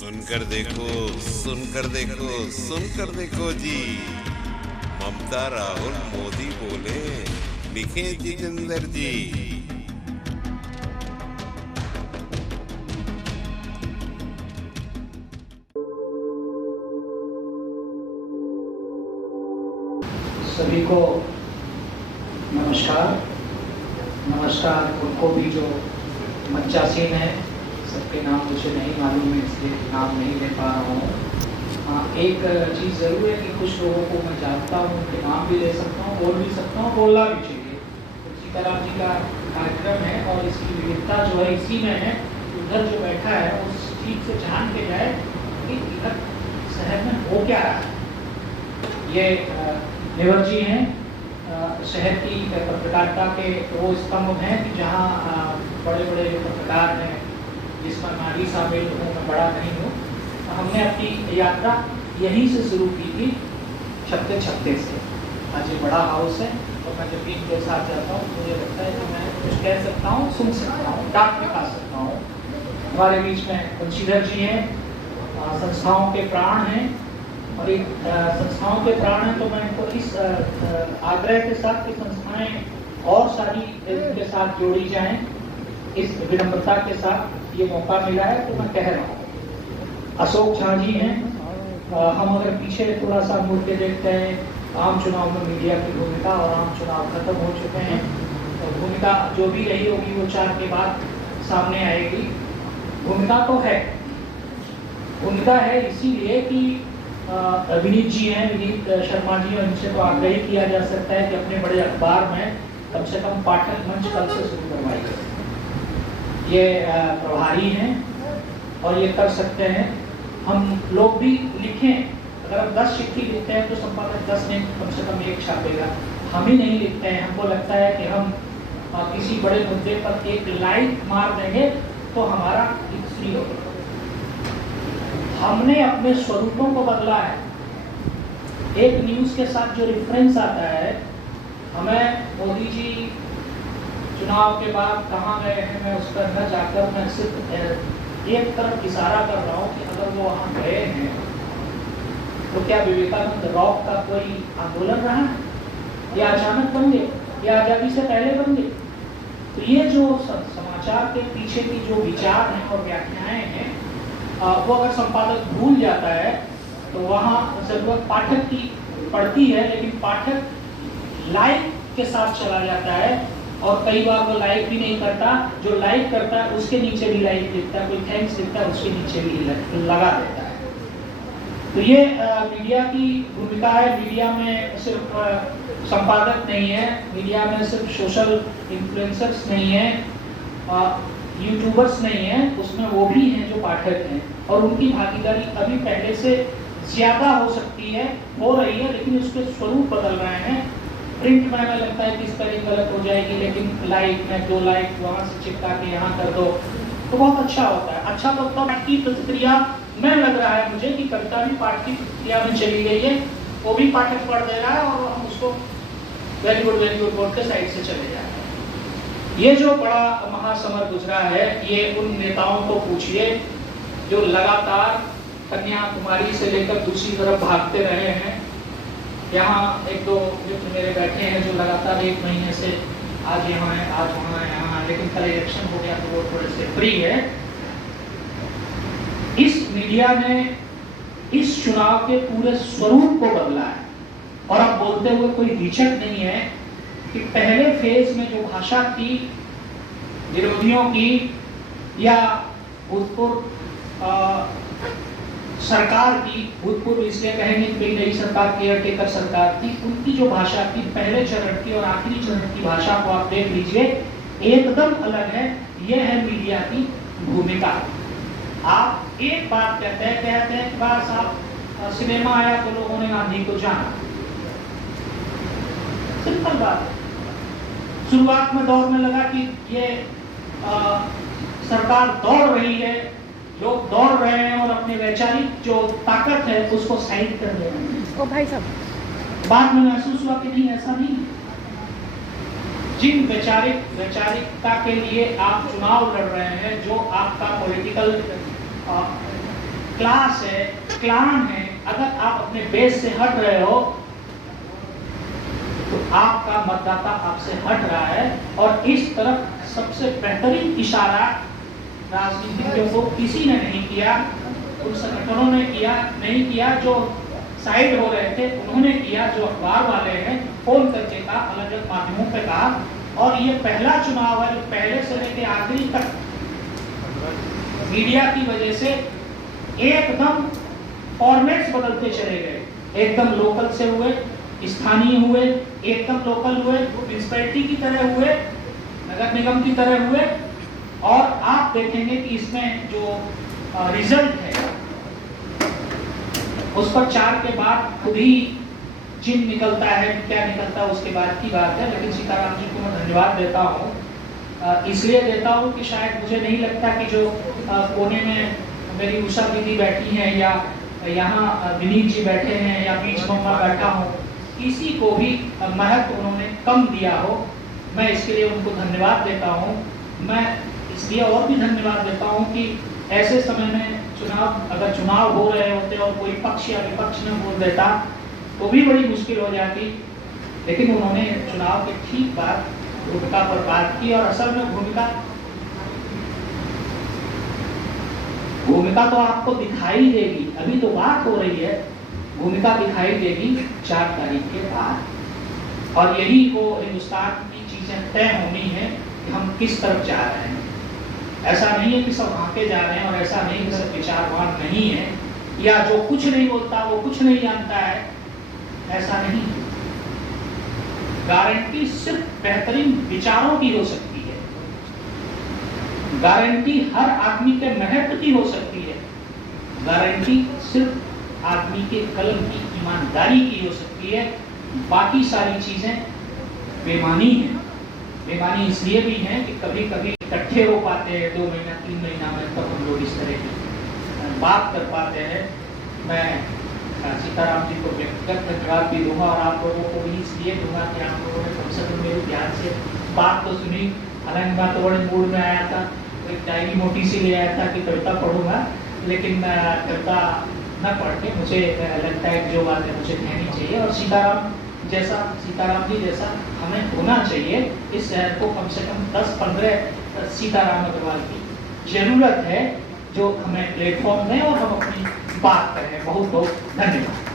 सुनकर देखो, सुनकर देखो, सुनकर देखो जी। ममता राहुल मोदी बोले, लिखे जितेंद्र जी। सभी को नमस्कार। नमस्कार उनको भी जो मंचासीन है, सबके नाम मुझे नहीं मालूम है इसलिए नाम नहीं ले पा रहा हूँ। हाँ, एक चीज़ ज़रूर है कि कुछ लोगों को मैं जानता हूँ, उनके नाम भी ले सकता हूँ, बोल भी सकता हूँ, बोलना भी चाहिए। तो सीताराम जी का कार्यक्रम है और इसकी विविधता जो है इसी में है। उधर जो बैठा है उस चीज़ से जान के जाए कि इधर शहर में हो क्या रहा है। ये नेवर जी हैं, शहर की पत्रकारिता के वो स्तंभ हैं कि जहाँ बड़े बड़े पत्रकार हैं, जिसमें मैं भी शामिल हूँ, मैं बड़ा नहीं हूँ। हमने अपनी यात्रा यहीं से शुरू की थी, छत्ते छत्ते से। आज ये बड़ा हाउस है और मैं जब भी इनके साथ जाता हूँ मुझे लगता है कि मैं कुछ कह सकता हूँ, सुन सकता हूँ, डाक दिखा सकता हूँ। हमारे बीच में बंशीधर जी हैं, संस्थाओं के प्राण हैं और एक संस्थाओं के प्राण हैं, तो मैं इनको इस आग्रह के साथ कि संस्थाएं और सारी इनके साथ जोड़ी जाएं, इस विनम्रता के साथ ये मौका मिला है तो मैं कह रहा हूँ। अशोक झा जी हैं, हम अगर पीछे थोड़ा सा मुड़ के देखते हैं, आम चुनाव में मीडिया की भूमिका और आम चुनाव खत्म हो चुके हैं, तो भूमिका जो भी रही होगी वो 4 के बाद सामने आएगी। भूमिका तो है, भूमिका है इसीलिए कि विनीत जी हैं, विनीत शर्मा जी, और इनसे तो आग्रह किया जा सकता है कि अपने बड़े अखबार में कम से कम पाठक मंच कल से शुरू करवाइए। ये प्रभारी हैं और ये कर सकते हैं। हम लोग भी लिखें, अगर हम 10 चिट्ठी लिखते हैं तो संपादक 10 ने कम से कम 1 छापेगा। हम ही नहीं लिखते हैं, हमको लगता है कि हम किसी बड़े मुद्दे पर एक लाइक मार देंगे तो हमारा फ्री होगा। हमने अपने स्वरूपों को बदला है। एक न्यूज़ के साथ जो रेफरेंस आता है, हमें मोदी जी चुनाव के बाद कहाँ गए हैं, मैं उस पर न जाकर मैं सिर्फ एक तरफ इशारा कर रहा हूँ कि अगर वो वहाँ गए हैं तो क्या विवेकानंद रॉक का कोई आंदोलन रहा है या अचानक बन गए या आज़ादी से पहले बन गए? तो ये जो समाचार के पीछे की जो विचार हैं और व्याख्याएं हैं, वो अगर संपादक भूल जाता है तो वहाँ जरूरत पाठक की पड़ती है, लेकिन पाठक लाइक के साथ चला जाता है और कई बार वो लाइक भी नहीं करता। जो लाइक करता है उसके नीचे भी लाइक लिखता है, कोई थैंक्स लिखता है उसके नीचे भी लगा देता है। तो ये मीडिया की भूमिका है। मीडिया में सिर्फ संपादक नहीं है, मीडिया में सिर्फ सोशल इन्फ्लुएंसर्स नहीं है, यूट्यूबर्स नहीं है, उसमें वो भी हैं जो पाठक हैं और उनकी भागीदारी अभी पहले से ज़्यादा हो सकती है, हो रही है, लेकिन उसके स्वरूप बदल रहे हैं। प्रिंट में हमें लगता है कि इस तरह गलत हो जाएगी, लेकिन लाइक में 2 लाइक वहाँ से चिपका के यहाँ कर दो तो बहुत अच्छा होता है। अच्छा तो पाठ की प्रतिक्रिया में लग रहा है मुझे कि कविता भी पाठ की प्रतिक्रिया में चली गई है, वो भी पाठक पढ़ दे रहा है और हम उसको वेरी गुड बोल के साइड से चले जा रहे हैं। ये जो बड़ा महासमर गुजरा है, ये उन नेताओं को पूछिए जो लगातार कन्याकुमारी से लेकर दूसरी तरफ भागते रहे हैं। यहाँ 1-2 मित्र मेरे बैठे हैं जो लगातार 1 महीने से आज यहाँ है, आज वहाँ है, यहाँ, लेकिन कल इलेक्शन हो गया तो वो थोड़े से फ्री है। इस मीडिया ने इस चुनाव के पूरे स्वरूप को बदला है और अब बोलते हुए कोई हिचक नहीं है कि पहले फेज में जो भाषा थी विरोधियों की या भूतपूर्व सरकार की, भूतपूर्व इसलिए कहेंगे कि नई सरकार केयरटेकर सरकार थी, उनकी जो भाषा थी पहले चरण की और आखिरी चरण की भाषा को आप देख लीजिए, एकदम अलग है। यह है मीडिया की भूमिका। आप एक बात कहते हैं कि बस आप सिनेमा आया तो लोगों ने गांधी को जाना, सिंपल बात है। शुरुआत में दौर में लगा कि ये सरकार दौड़ रही है, लोग दौड़ रहे हैं और अपने वैचारिक जो ताकत है उसको साइड कर दे रहे हैं। ओ भाई साहब, बाद में महसूस हुआ कि नहीं, ऐसा नहीं। जिन वैचारिकता के लिए आप चुनाव लड़ रहे हैं, जो आपका पॉलिटिकल क्लास है, क्लान है, अगर आप अपने बेस से हट रहे हो तो आपका मतदाता आपसे हट रहा है। और इस तरफ सबसे बेहतरीन इशारा राजनीतिज्ञों को किसी ने नहीं किया, उन संगठनों ने नहीं किया जो साइड हो रहे थे, उन्होंने किया, जो अखबार वाले हैं फोन करके कहा, अलग अलग माध्यमों पे कहा। और ये पहला चुनाव है, पहले से लेकर आखिरी तक मीडिया की वजह से एकदम फॉर्मेट्स बदलते चले गए। एकदम लोकल से हुए, स्थानीय हुए, एकदम लोकल हुए, म्युनिसिपैलिटी की तरह हुए, नगर निगम की तरह हुए। और आप देखेंगे कि इसमें जो रिजल्ट है उस पर 4 के बाद खुद ही चिन्ह निकलता है, क्या निकलता है उसके बाद की बात है। लेकिन सीताराम जी को मैं धन्यवाद देता हूँ, इसलिए देता हूँ कि शायद मुझे नहीं लगता कि जो कोने में मेरी उषा दीदी बैठी हैं या यहाँ विनीत जी बैठे हैं या बीच मम्मा बैठा हो, किसी को भी महत्व उन्होंने कम दिया हो। मैं इसके लिए उनको धन्यवाद देता हूँ। मैं इसलिए और भी धन्यवाद देता हूँ कि ऐसे समय में अगर चुनाव हो रहे होते और कोई पक्ष या विपक्ष में बोल देता तो भी बड़ी मुश्किल हो जाती। लेकिन उन्होंने चुनाव के ठीक बाद भूमिका पर बात की, और असल में भूमिका तो आपको दिखाई देगी, अभी तो बात हो रही है, भूमिका दिखाई देगी 4 तारीख के बाद। और यही वो हिंदुस्तान की चीजें तय होनी है कि हम किस तरफ जा रहे हैं। ऐसा नहीं है कि सब भागे जा रहे हैं, और ऐसा नहीं कि सब विचारवान नहीं है, या जो कुछ नहीं बोलता वो कुछ नहीं जानता है, ऐसा नहीं। गारंटी सिर्फ बेहतरीन विचारों की हो सकती है, गारंटी हर आदमी के महत्व की हो सकती है, गारंटी सिर्फ आदमी के कलम की ईमानदारी की हो सकती है। बाकी सारी चीजें बेमानी है। बेमानी इसलिए भी है कि कभी कभी इकट्ठे हो पाते हैं 2 महीना 3 महीना में, तब हम लोग इस तरह की बात कर पाते हैं। मैं सीताराम जी को व्यक्तिगत धन्यवाद भी दूंगा, और आप लोगों को भी इसलिए दूंगा कि आप लोगों ने कम से कम मेरे ध्यान से बात तो सुनी। हालांकि मैं तो बड़े मूड में आया था, एक डायरी मोटी सी ले आया था कि कविता पढ़ूंगा, लेकिन कविता न पढ़ के मुझे लगता है कि जो बातें मुझे कहनी चाहिए, और सीताराम जी जैसा हमें होना चाहिए। इस शहर को कम से कम 10-15 सीताराम अग्रवाल की जरूरत है, जो हमें प्लेटफॉर्म दें और हम अपनी बात करें। बहुत बहुत धन्यवाद।